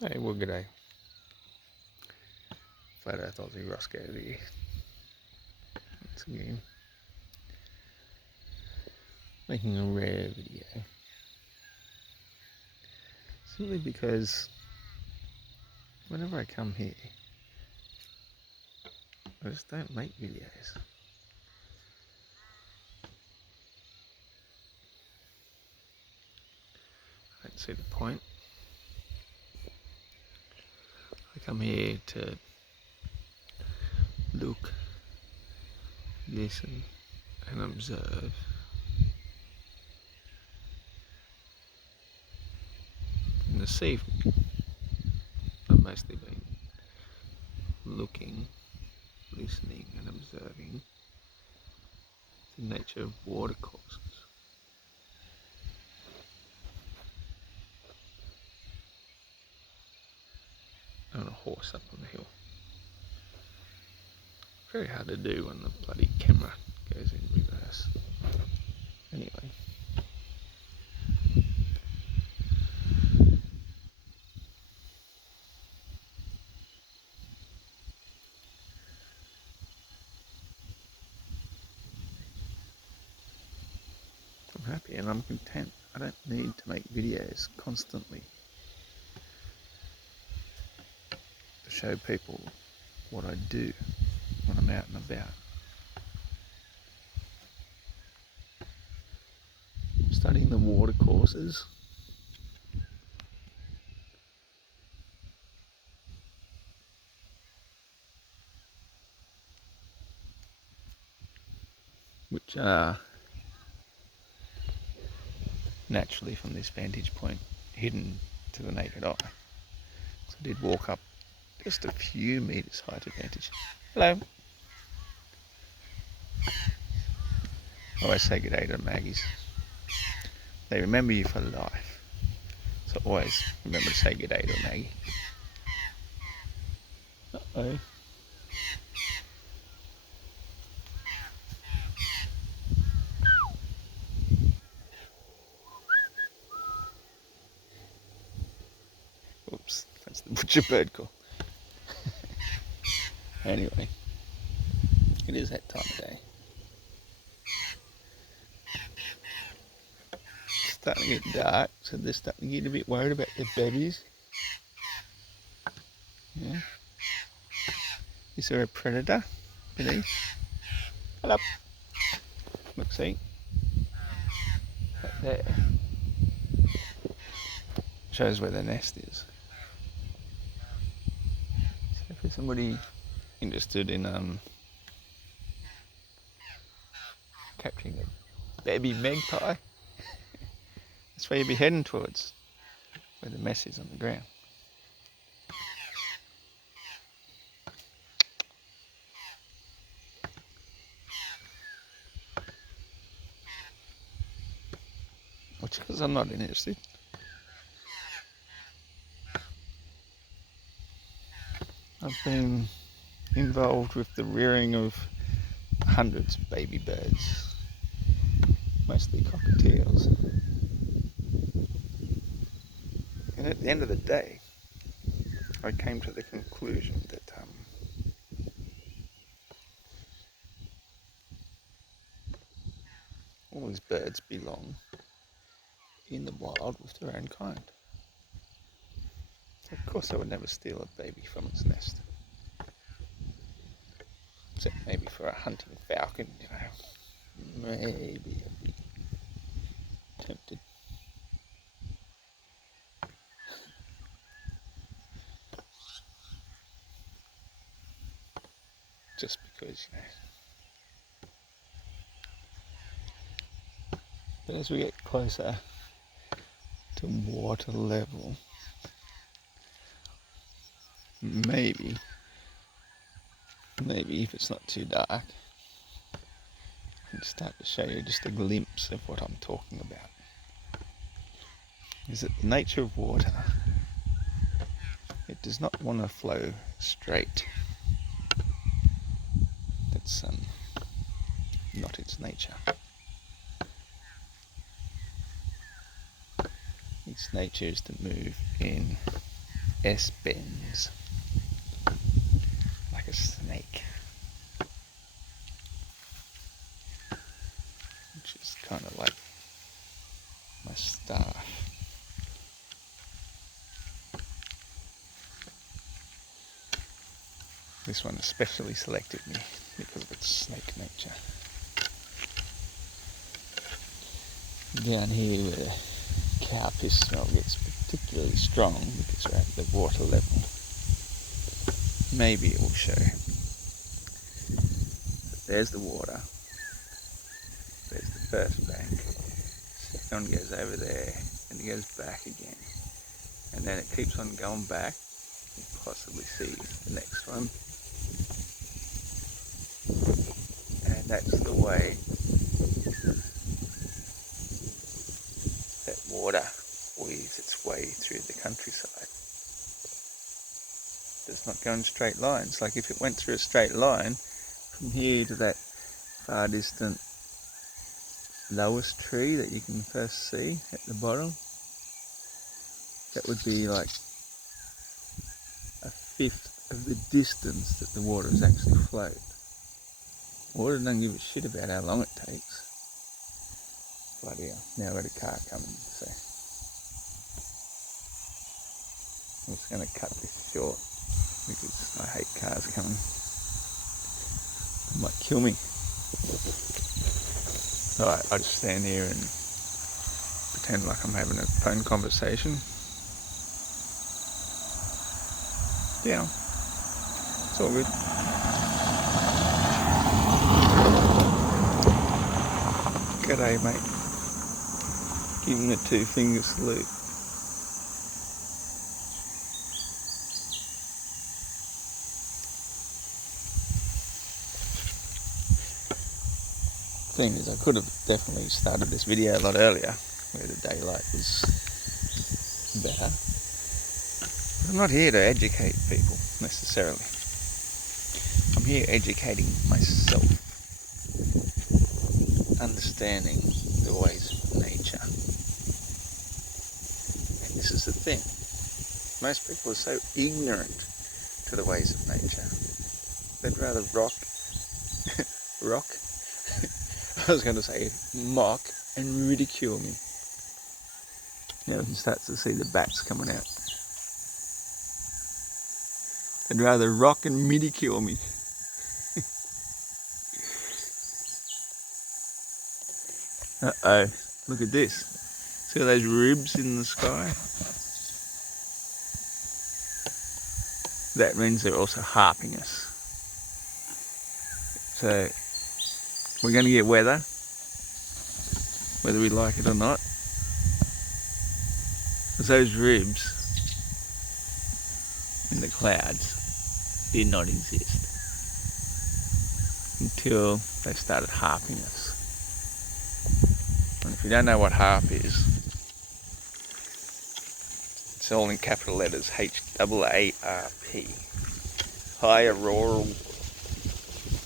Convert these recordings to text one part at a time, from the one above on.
Hey, well, g'day. Flat Earth Aussie Roscoe here. Once again, making a rare video. Simply because whenever I come here, I just don't make videos. I don't see the point. I come here to look, listen, and observe. And this evening, I've mostly been looking, listening, and observing the nature of watercourses. On a horse up on the hill. Very hard to do when the bloody camera goes in reverse. Anyway. I'm happy and I'm content. I don't need to make videos constantly to show people what I do when I'm out and about. Studying the water courses, which are naturally from this vantage point hidden to the naked eye. So I did walk up just a few metres height advantage. Hello. I always say good day to the Maggies. They remember you for life. So always remember to say good day to a Maggie. Uh-oh. Oops, that's the butcher bird call. Anyway, it is that time of day. It's starting to get dark, so they're starting to get a bit worried about their babies. Yeah. Is there a predator beneath? Hello. Look, see? Right there. Shows where the nest is. So for somebody interested in capturing a baby magpie, that's where you'd be heading towards, where the mess is on the ground. Which because I'm not interested. I've been involved with the rearing of hundreds of baby birds, mostly cockatiels. And at the end of the day, I came to the conclusion that all these birds belong in the wild with their own kind. So of course I would never steal a baby from its nest. Except maybe for a hunting falcon, you know. Maybe I'd be tempted. Just because, you know. But as we get closer to water level, maybe if it's not too dark, I can start to show you just a glimpse of what I'm talking about. Is that the nature of water, it does not want to flow straight. That's not its nature. Its nature is to move in S bends like a snake, which is kind of like my staff. This one especially selected me because of its snake nature. Down here where the cow piss smell gets particularly strong because we're at the water level. Maybe it will show. But there's the water. There's the first bank. Second one goes over there and it goes back again. And then it keeps on going back. You can possibly see the next one. And that's the way that water weaves its way through the countryside. It's not going straight lines. Like if it went through a straight line from here to that far distant lowest tree that you can first see at the bottom, that would be like a fifth of the distance that the water has actually flowed. Water doesn't give a shit about how long it takes. Bloody hell, now I've got a car coming, so I'm just going to cut this short because I hate cars coming. It might kill me. Alright, I just stand here and pretend like I'm having a phone conversation. Yeah, it's all good. G'day, mate. Give him the 2-finger salute. Thing is, I could have definitely started this video a lot earlier, where the daylight was better. But I'm not here to educate people, necessarily. I'm here educating myself. Understanding the ways of nature. And this is the thing. Most people are so ignorant to the ways of nature. They'd rather I was going to say mock and ridicule me. Now you can start to see the bats coming out. They'd rather rock and ridicule me. Uh-oh, look at this. See all those ribs in the sky? That means they're also harping us. So, we're going to get weather, whether we like it or not. Because those ribs in the clouds did not exist until they started harping us. And if you don't know what harp is, it's all in capital letters, H-A-A-R-P. High auroral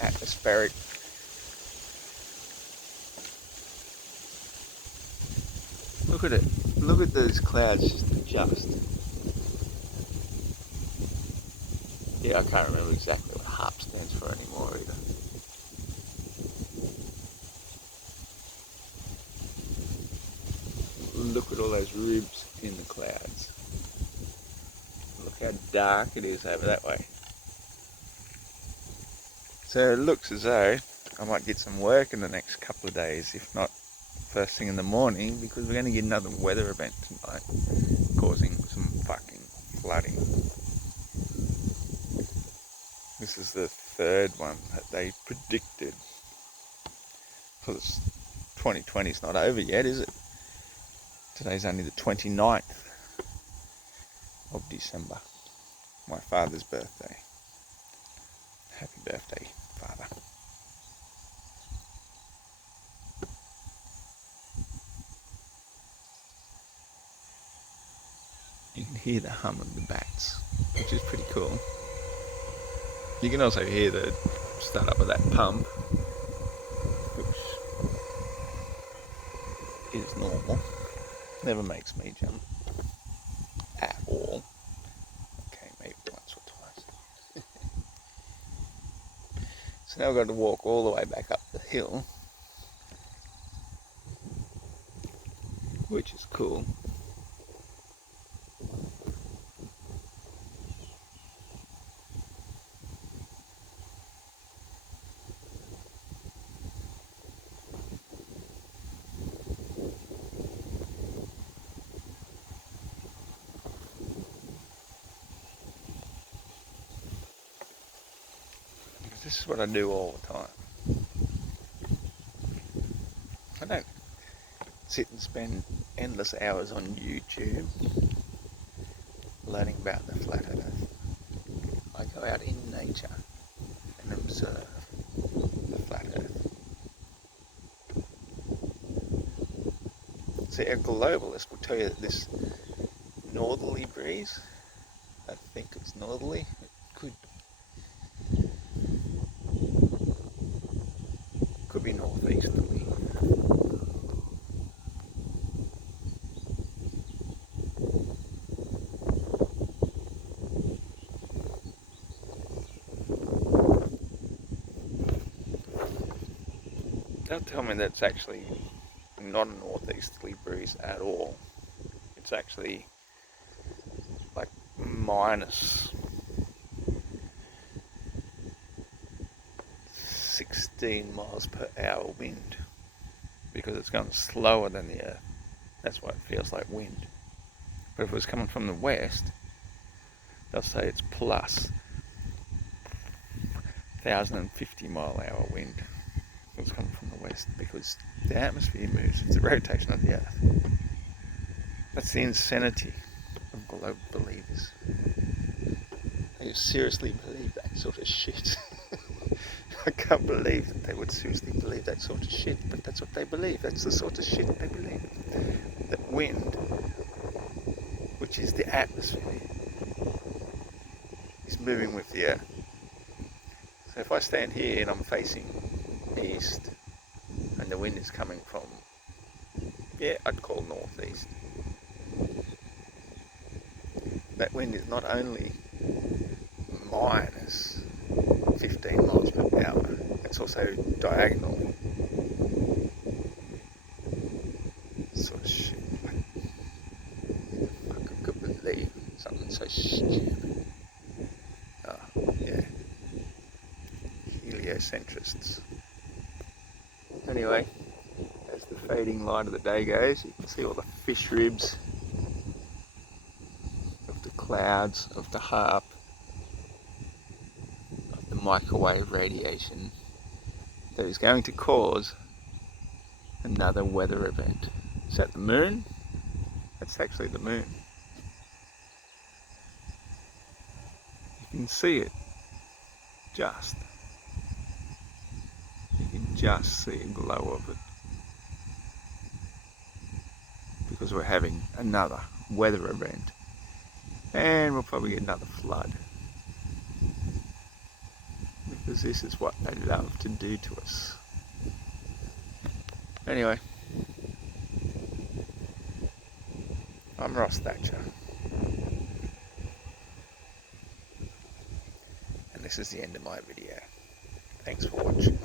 atmospheric Look at it. Look at those clouds just adjust. Yeah, I can't remember exactly what HARP stands for anymore either. Look at all those ribs in the clouds. Look how dark it is over that way. So it looks as though I might get some work in the next couple of days, if not first thing in the morning, because we're going to get another weather event tonight causing some fucking flooding. This is the third one that they predicted. Because 2020 is not over yet, is it? Today's only the 29th of December. My father's birthday. Happy birthday, Father. You can hear the hum of the bats, which is pretty cool. You can also hear the start up of that pump, which is normal. Never makes me jump at all. So now I've got to walk all the way back up the hill, which is cool. This is what I do all the time. I don't sit and spend endless hours on YouTube learning about the flat earth. I go out in nature and observe the flat earth. See, a globalist will tell you that this northerly breeze, I think it's northerly, it could be northeasterly. They'll tell me that's actually not a northeasterly breeze at all. It's actually like minus 16 miles per hour wind, because it's going slower than the earth. That's why it feels like wind. But if it was coming from the west, they'll say it's plus 1,050 mile-hour wind. If it's coming from the west, because the atmosphere moves. It's the rotation of the earth. That's the insanity of global believers. They seriously believe that sort of shit. I can't believe that they would seriously believe that sort of shit, but that's what they believe. That's the sort of shit they believe. That wind, which is the atmosphere, is moving with the earth. So if I stand here and I'm facing east, and the wind is coming from, I'd call northeast, that wind is not only minus 15 miles per hour, it's also diagonal. Sort of shit. I could believe something so stupid. Oh, yeah. Heliocentrists. Anyway, as the fading light of the day goes, you can see all the fish ribs of the clouds, of the harp, of the microwave radiation that is going to cause another weather event. Is that the moon? That's actually the moon. You can see it. You can just see a glow of it. Because we're having another weather event. And we'll probably get another flood. Because this is what they love to do to us. Anyway, I'm Ross Thatcher. And this is the end of my video. Thanks for watching.